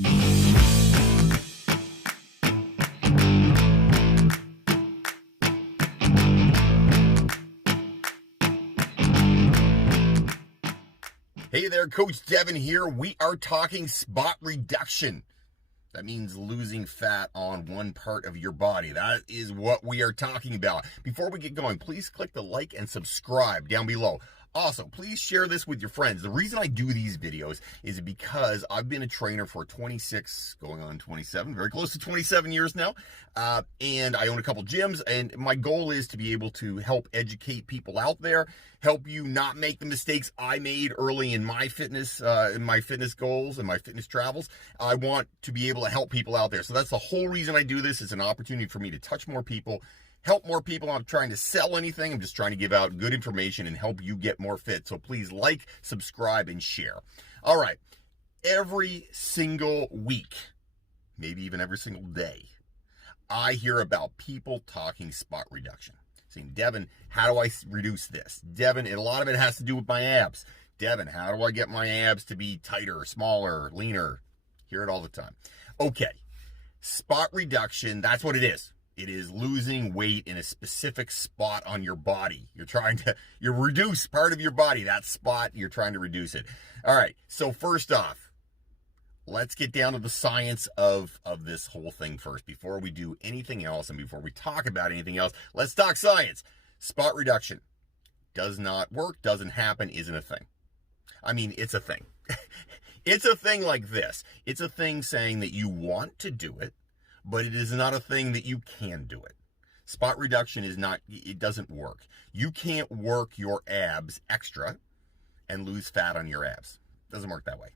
Hey there, Coach Devin here. We are talking spot reduction. That means losing fat on one part of your body. That is what we are talking about. Before we get going, please click the like and subscribe down below. Also, please share this with your friends. The reason I do these videos is because I've been a trainer for 26, going on 27, very close to 27 years now. And I own a couple gyms, and my goal is to be able to help educate people out there, help you not make the mistakes I made early in my fitness goals and my fitness travels. I want to be able to help people out there. So that's the whole reason I do this. It's an opportunity for me to touch more people, help more people. I'm not trying to sell anything. I'm just trying to give out good information and help you get more fit. So please like, subscribe, and share. All right. Every single week, maybe even every single day, I hear about people talking spot reduction. Saying, Devin, how do I reduce this? Devin, and a lot of it has to do with my abs. Devin, how do I get my abs to be tighter, smaller, leaner? Hear it all the time. Okay. Spot reduction, that's what it is. It is losing weight in a specific spot on your body. You reduce part of your body, that spot, you're trying to reduce it. All right, so first off, let's get down to the science of this whole thing first. Before we do anything else and before we talk about anything else, let's talk science. Spot reduction does not work, doesn't happen, isn't a thing. I mean, it's a thing. It's a thing like this. It's a thing saying that you want to do it, but it is not a thing that you can do it. Spot reduction is not, it doesn't work. You can't work your abs extra and lose fat on your abs. It doesn't work that way.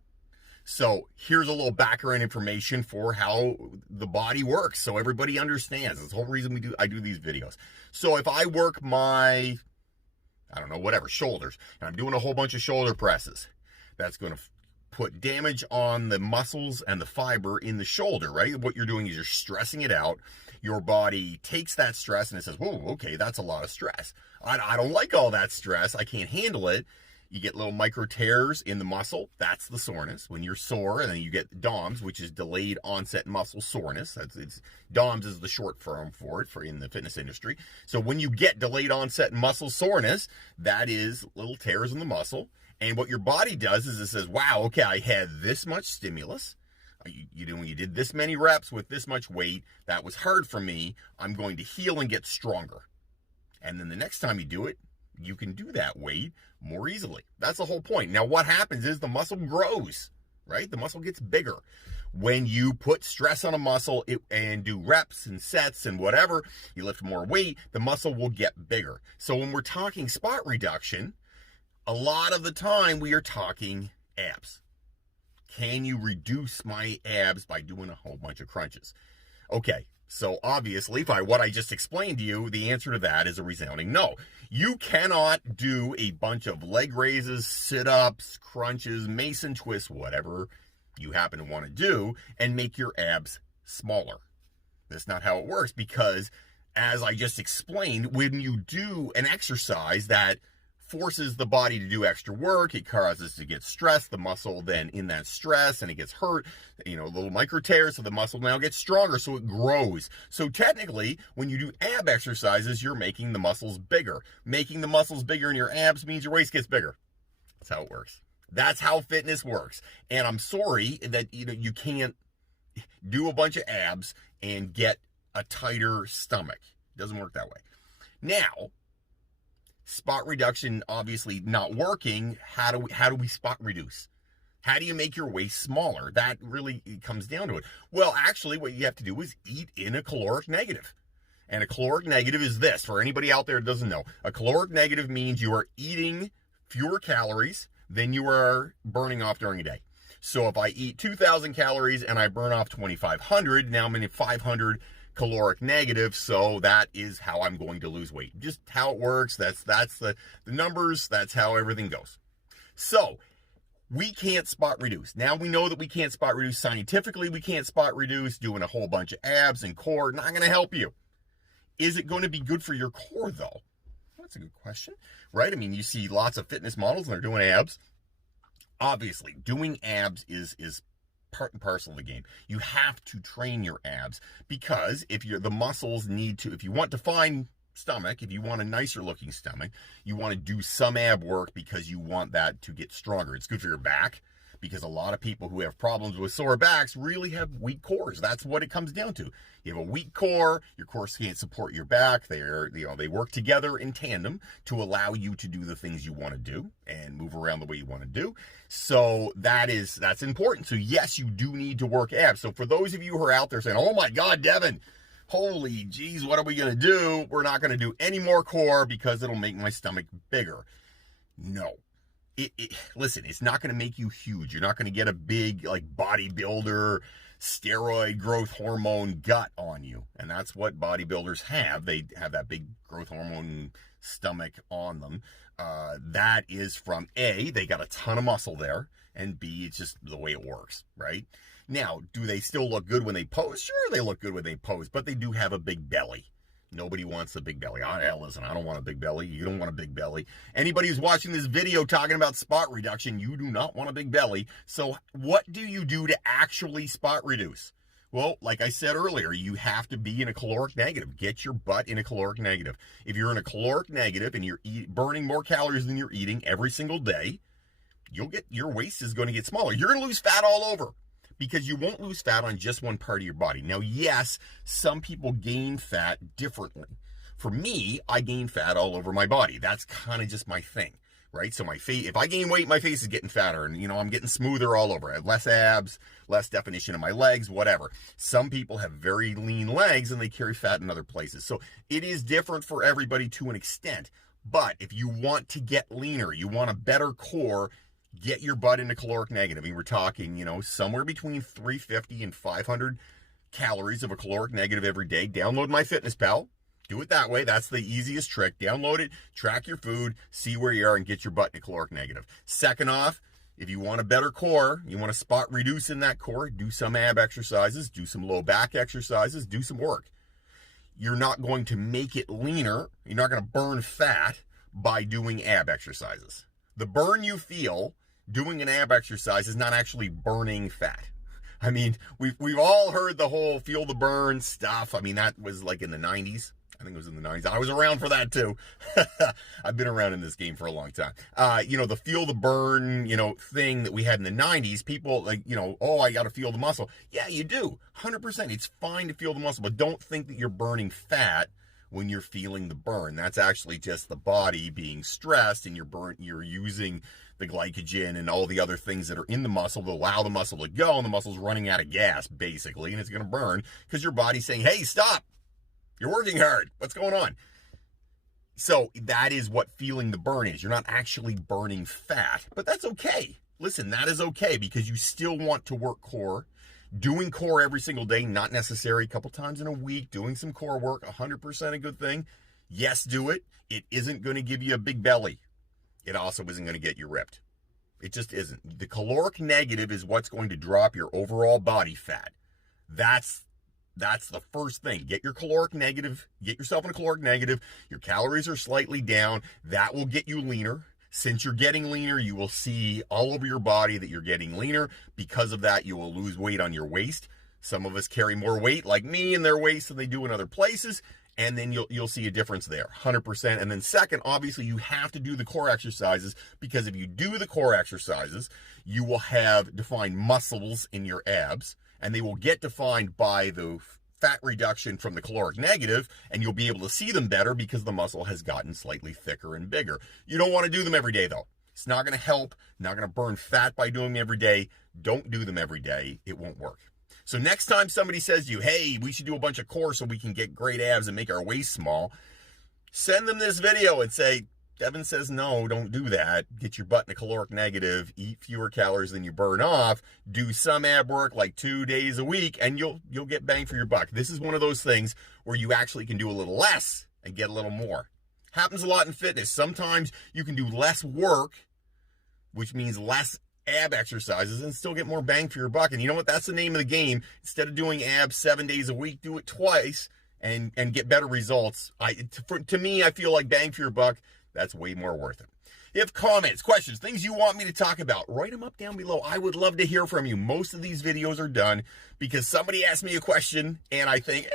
So here's a little background information for how the body works so everybody understands. That's the whole reason I do these videos. So if I work my, I don't know, whatever, shoulders, and I'm doing a whole bunch of shoulder presses, that's going to put damage on the muscles and the fiber in the shoulder, right? What you're doing is you're stressing it out. Your body takes that stress and it says, whoa, okay, that's a lot of stress. I don't like all that stress. I can't handle it. You get little micro tears in the muscle. That's the soreness. When you're sore, and then you get DOMS, which is delayed onset muscle soreness. DOMS is the short form for it in the fitness industry. So when you get delayed onset muscle soreness, that is little tears in the muscle. And what your body does is it says, wow, okay, I had this much stimulus. You did this many reps with this much weight. That was hard for me. I'm going to heal and get stronger. And then the next time you do it, you can do that weight more easily. That's the whole point. Now, what happens is the muscle grows, right? The muscle gets bigger. When you put stress on a muscle and do reps and sets and whatever, you lift more weight, the muscle will get bigger. So when we're talking spot reduction, a lot of the time we are talking abs. Can you reduce my abs by doing a whole bunch of crunches? Okay, so obviously, what I just explained to you, the answer to that is a resounding no. You cannot do a bunch of leg raises, sit-ups, crunches, mason twists, whatever you happen to want to do, and make your abs smaller. That's not how it works, because as I just explained, when you do an exercise that forces the body to do extra work, it causes to get stressed, the muscle then in that stress, and it gets hurt, little micro tears, so the muscle now gets stronger, so it grows. So technically, when you do ab exercises, you're making the muscles bigger. Making the muscles bigger in your abs means your waist gets bigger. That's how it works. That's how fitness works. And I'm sorry that you can't do a bunch of abs and get a tighter stomach. It doesn't work that way. Now, spot reduction obviously not working. How do we spot reduce? How do you make your waist smaller? That really comes down to it. Well, actually, what you have to do is eat in a caloric negative. And a caloric negative is this, for anybody out there that doesn't know. A caloric negative means you are eating fewer calories than you are burning off during a day. So if I eat 2,000 calories and I burn off 2,500, now I'm in a 500 caloric negative, so that is how I'm going to lose weight. Just how it works. That's the numbers. That's how everything goes. So we can't spot reduce. Now we know that we can't spot reduce scientifically. We can't spot reduce doing a whole bunch of abs and core. Not going to help you. Is it going to be good for your core though? That's a good question, right? I mean, you see lots of fitness models and they're doing abs. Obviously, doing abs is part and parcel of the game. You have to train your abs, because if you're the muscles need to, if you want to find stomach, if you want a nicer looking stomach, you want to do some ab work because you want that to get stronger. It's good for your back, because a lot of people who have problems with sore backs really have weak cores. That's what it comes down to. You have a weak core, your core can't support your back. They work together in tandem to allow you to do the things you want to do and move around the way you want to do. So that's important. So yes, you do need to work abs. So for those of you who are out there saying, "Oh my God, Devin, holy geez, what are we going to do? We're not going to do any more core because it'll make my stomach bigger." No. Listen, it's not going to make you huge. You're not going to get a big, like, bodybuilder, steroid growth hormone gut on you. And that's what bodybuilders have. They have that big growth hormone stomach on them. That is from A, they got a ton of muscle there, and B, it's just the way it works, right? Now, do they still look good when they pose? Sure, they look good when they pose, but they do have a big belly. Nobody wants a big belly. Listen, I don't want a big belly. You don't want a big belly. Anybody who's watching this video talking about spot reduction, you do not want a big belly. So what do you do to actually spot reduce? Well, like I said earlier, you have to be in a caloric negative. Get your butt in a caloric negative. If you're in a caloric negative and you're burning more calories than you're eating every single day, your waist is going to get smaller. You're going to lose fat all over, because you won't lose fat on just one part of your body. Now, yes, some people gain fat differently. For me, I gain fat all over my body. That's kind of just my thing, right? So my face, if I gain weight, my face is getting fatter, and I'm getting smoother all over. I have less abs, less definition in my legs, whatever. Some people have very lean legs and they carry fat in other places. So it is different for everybody to an extent. But if you want to get leaner, you want a better core, get your butt into caloric negative. I mean, we're talking, somewhere between 350 and 500 calories of a caloric negative every day. Download MyFitnessPal. Do it that way. That's the easiest trick. Download it, track your food, see where you are, and get your butt into caloric negative. Second off, if you want a better core, you want to spot reduce in that core, do some ab exercises, do some low back exercises, do some work. You're not going to make it leaner. You're not going to burn fat by doing ab exercises. The burn you feel doing an ab exercise is not actually burning fat. I mean, we've all heard the whole feel the burn stuff. I mean, that was like in the 90s. I think it was in the 90s. I was around for that too. I've been around in this game for a long time. The feel the burn, thing that we had in the 90s, people like, oh, I got to feel the muscle. Yeah, you do. 100%. It's fine to feel the muscle, but don't think that you're burning fat when you're feeling the burn. That's actually just the body being stressed, and you're using the glycogen and all the other things that are in the muscle to allow the muscle to go, and the muscle's running out of gas, basically, and it's going to burn because your body's saying, hey, stop. You're working hard. What's going on? So that is what feeling the burn is. You're not actually burning fat, but that's okay. Listen, that is okay, because you still want to work core. Doing core every single day, not necessary. A couple times in a week, doing some core work, 100% a good thing. Yes, do it. It isn't going to give you a big belly. It also isn't going to get you ripped. It just isn't. The caloric negative is what's going to drop your overall body fat. That's the first thing. Get your caloric negative. Get yourself in a caloric negative. Your calories are slightly down. That will get you leaner. Since you're getting leaner, you will see all over your body that you're getting leaner. Because of that, you will lose weight on your waist. Some of us carry more weight, like me, in their waist than they do in other places. And then you'll see a difference there, 100%. And then second, obviously, you have to do the core exercises, because if you do the core exercises, you will have defined muscles in your abs, and they will get defined by the fat reduction from the caloric negative, and you'll be able to see them better because the muscle has gotten slightly thicker and bigger. You don't want to do them every day, though. It's not going to help, not going to burn fat by doing them every day. Don't do them every day. It won't work. So next time somebody says to you, hey, we should do a bunch of core so we can get great abs and make our waist small, send them this video and say, Devin says, no, don't do that. Get your butt in a caloric negative, eat fewer calories than you burn off, do some ab work like 2 days a week, and you'll get bang for your buck. This is one of those things where you actually can do a little less and get a little more. Happens a lot in fitness. Sometimes you can do less work, which means less ab exercises, and still get more bang for your buck. And you know what? That's the name of the game. Instead of doing abs 7 days a week, do it twice and get better results. To me, I feel like bang for your buck, that's way more worth it. you have comments, questions, things you want me to talk about, write them up down below. I would love to hear from you. Most of these videos are done because somebody asked me a question and I think,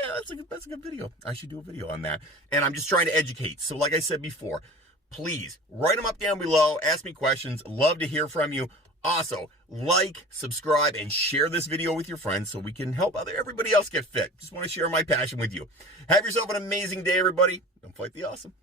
that's a good video. I should do a video on that. And I'm just trying to educate. So like I said before, please write them up down below. Ask me questions. Love to hear from you. Also, like, subscribe, and share this video with your friends so we can help everybody else get fit. Just want to share my passion with you. Have yourself an amazing day, everybody. Don't fight the awesome.